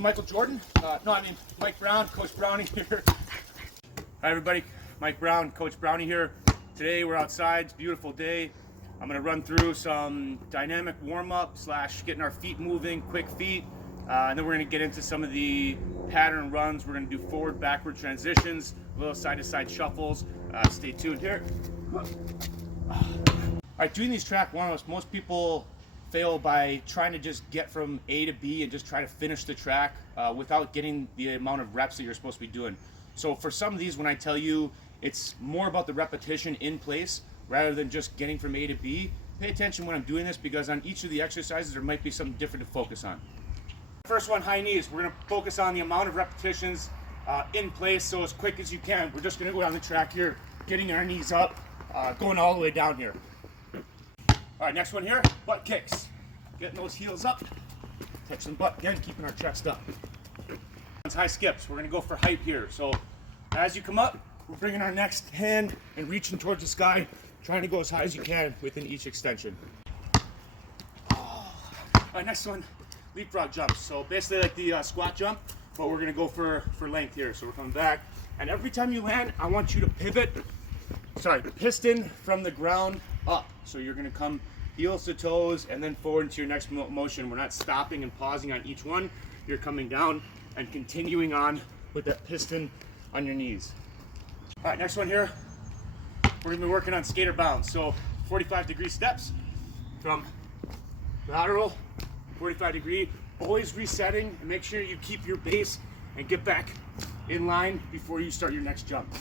Michael Jordan. Mike Brown, Coach Brownie here. Hi everybody, Mike Brown, Coach Brownie here. Today we're outside, it's a beautiful day. I'm gonna run through some dynamic warm-up / getting our feet moving, quick feet. And then we're gonna get into some of the pattern runs. We're gonna do forward, backward transitions, little side-to-side shuffles. Stay tuned here. All right, doing these track warm-ups, most people fail by trying to just get from A to B and just try to finish the track without getting the amount of reps that you're supposed to be doing. So for some of these, when I tell you it's more about the repetition in place rather than just getting from A to B, pay attention when I'm doing this, because on each of the exercises there might be something different to focus on. First one, high knees. We're going to focus on the amount of repetitions in place, so as quick as you can. We're just going to go down the track here, getting our knees up, going all the way down here. All right, next one here, butt kicks. Getting those heels up, touching the butt again, keeping our chest up. It's high skips. We're gonna go for height here. So as you come up, we're bringing our next hand and reaching towards the sky, trying to go as high as you can within each extension. All right, next one, leapfrog jumps. So basically like the squat jump, but we're gonna go for length here. So we're coming back, and every time you land, I want you to piston from the ground up. So you're gonna come heels to toes and then forward into your next motion. We're not stopping and pausing on each one. You're coming down and continuing on with that piston on your knees. All right, next one here, we're gonna be working on skater bounds. So 45-degree steps from lateral, 45-degree, always resetting, and make sure you keep your base and get back in line before you start your next jump.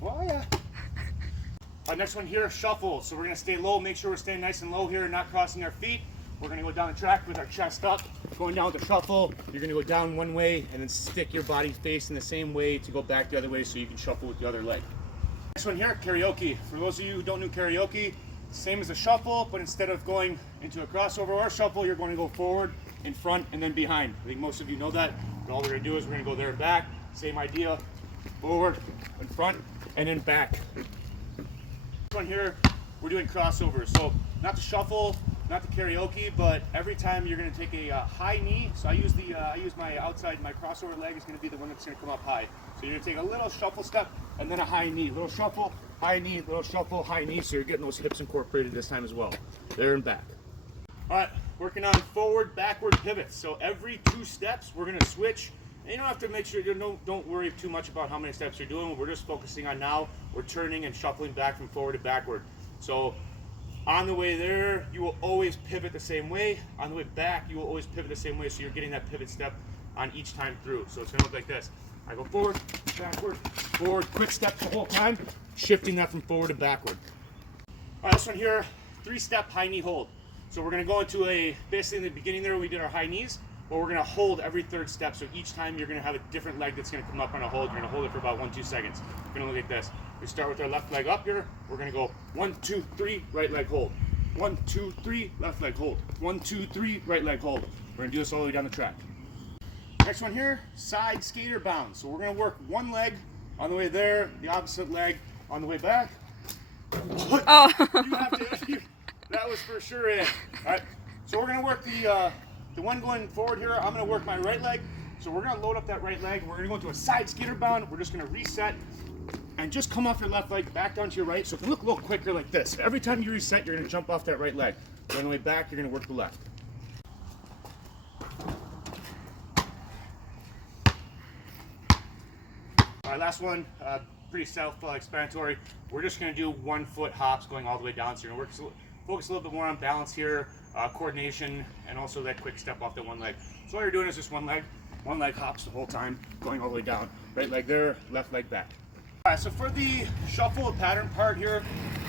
Oh yeah. Next one here, shuffle. So we're gonna stay low, make sure we're staying nice and low here and not crossing our feet. We're gonna go down the track with our chest up, going down with the shuffle. You're gonna go down one way and then stick your body facing the same way to go back the other way so you can shuffle with the other leg. Next one here, karaoke. For those of you who don't know karaoke, same as a shuffle, but instead of going into a crossover or shuffle, you're going to go forward, in front, and then behind. I think most of you know that, but all we're gonna do is we're gonna go there and back. Same idea, forward, in front, and then back. One here, we're doing crossovers. So not the shuffle, not the karaoke, but every time you're going to take a high knee. So I use my outside, my crossover leg is going to be the one that's going to come up high. So you're going to take a little shuffle step and then a high knee, little shuffle, high knee, little shuffle, high knee. So you're getting those hips incorporated this time as well. There and back. All right, working on forward, backward pivots. So every 2 steps, we're going to switch. And you don't have to make sure, don't worry too much about how many steps you're doing. We're just focusing on now, we're turning and shuffling back from forward to backward. So on the way there, you will always pivot the same way. On the way back, you will always pivot the same way. So you're getting that pivot step on each time through. So it's gonna look like this. I go forward, forward, quick step the whole time, shifting that from forward to backward. All right, this one here, 3-step high knee hold. So we're gonna go into basically in the beginning there, we did our high knees. But we're going to hold every 3rd step. So each time you're going to have a different leg that's going to come up on a hold. You're going to hold it for about 1-2 seconds. We're going to look at this. We start with our left leg up here. We're going to go 1, 2, 3, right leg hold. 1, 2, 3, left leg hold. 1, 2, 3, right leg hold. We're going to do this all the way down the track. Next one here, side skater bounds. So we're going to work one leg on the way there, the opposite leg on the way back. Oh. That was for sure it. All right. So we're going to work the one going forward here. I'm going to work my right leg. So we're going to load up that right leg. We're going to go into a side skater bound. We're just going to reset and just come off your left leg back down to your right. So it can look a little quicker like this. Every time you reset, you're going to jump off that right leg. On the way back, you're going to work the left. All right, last one, pretty self-explanatory. We're just going to do 1-foot hops going all the way down. So you're going to focus a little bit more on balance here. Coordination, and also that quick step off that one leg. So all you're doing is just one leg hops the whole time, going all the way down. Right leg there, left leg back. All right, so for the shuffle pattern part here,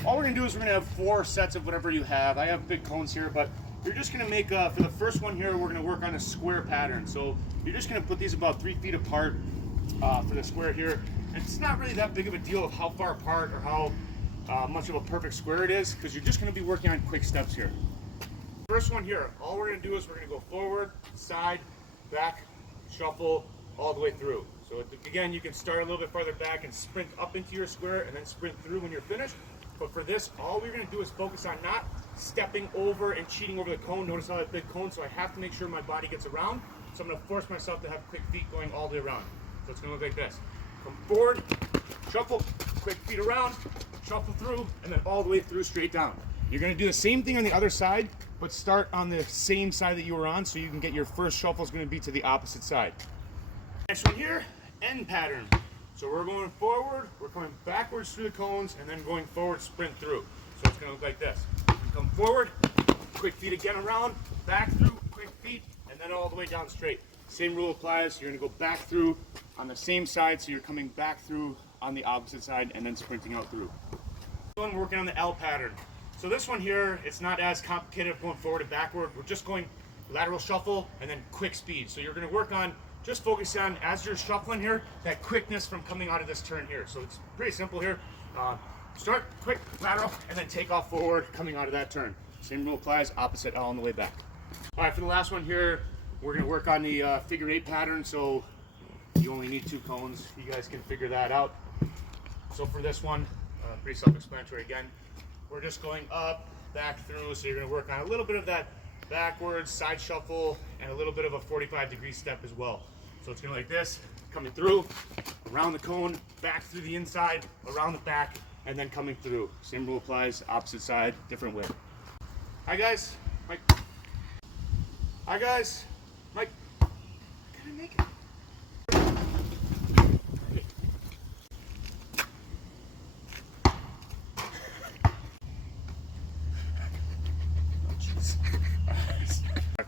all we're gonna do is we're gonna have 4 sets of whatever you have. I have big cones here, but you're just gonna make, for the first one here, we're gonna work on a square pattern. So you're just gonna put these about 3 feet apart for the square here. And it's not really that big of a deal of how far apart or how much of a perfect square it is, because you're just gonna be working on quick steps here. First one here, all we're going to do is we're going to go forward, side, back, shuffle, all the way through. So again, you can start a little bit farther back and sprint up into your square and then sprint through when you're finished. But for this, all we're going to do is focus on not stepping over and cheating over the cone. Notice how that big cone, so I have to make sure my body gets around. So I'm gonna force myself to have quick feet going all the way around. So it's gonna look like this. Come forward, shuffle, quick feet around, shuffle through, and then all the way through straight down. You're gonna do the same thing on the other side, but start on the same side that you were on so you can get your first shuffle is gonna be to the opposite side. Next one here, end pattern. So we're going forward, we're coming backwards through the cones, and then going forward, sprint through. So it's gonna look like this. You come forward, quick feet again around, back through, quick feet, and then all the way down straight. Same rule applies. You're gonna go back through on the same side, so you're coming back through on the opposite side and then sprinting out through. We're working on the L pattern. So this one here, it's not as complicated of going forward and backward. We're just going lateral shuffle and then quick speed. So you're gonna work on, just focus on, as you're shuffling here, that quickness from coming out of this turn here. So it's pretty simple here. Start quick, lateral, and then take off forward, coming out of that turn. Same rule applies, opposite L on the way back. All right, for the last one here, we're gonna work on the figure 8 pattern. So you only need 2 cones. You guys can figure that out. So for this one, pretty self-explanatory again. We're just going up, back through. So you're gonna work on a little bit of that backwards, side shuffle, and a little bit of a 45-degree step as well. So it's gonna be like this, coming through, around the cone, back through the inside, around the back, and then coming through. Same rule applies, opposite side, different way. Hi guys, Mike. Hi guys, Mike. Can I make it?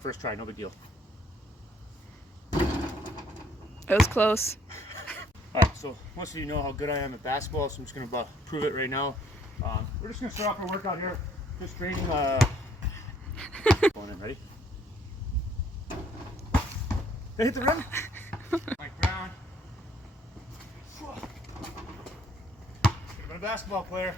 First try, no big deal. It was close. Alright, so most of you know how good I am at basketball, so I'm just going to prove it right now. We're just going to start off our workout here, just training. Going in, ready? Did I hit the rim? Mike Brown. Should have been a basketball player.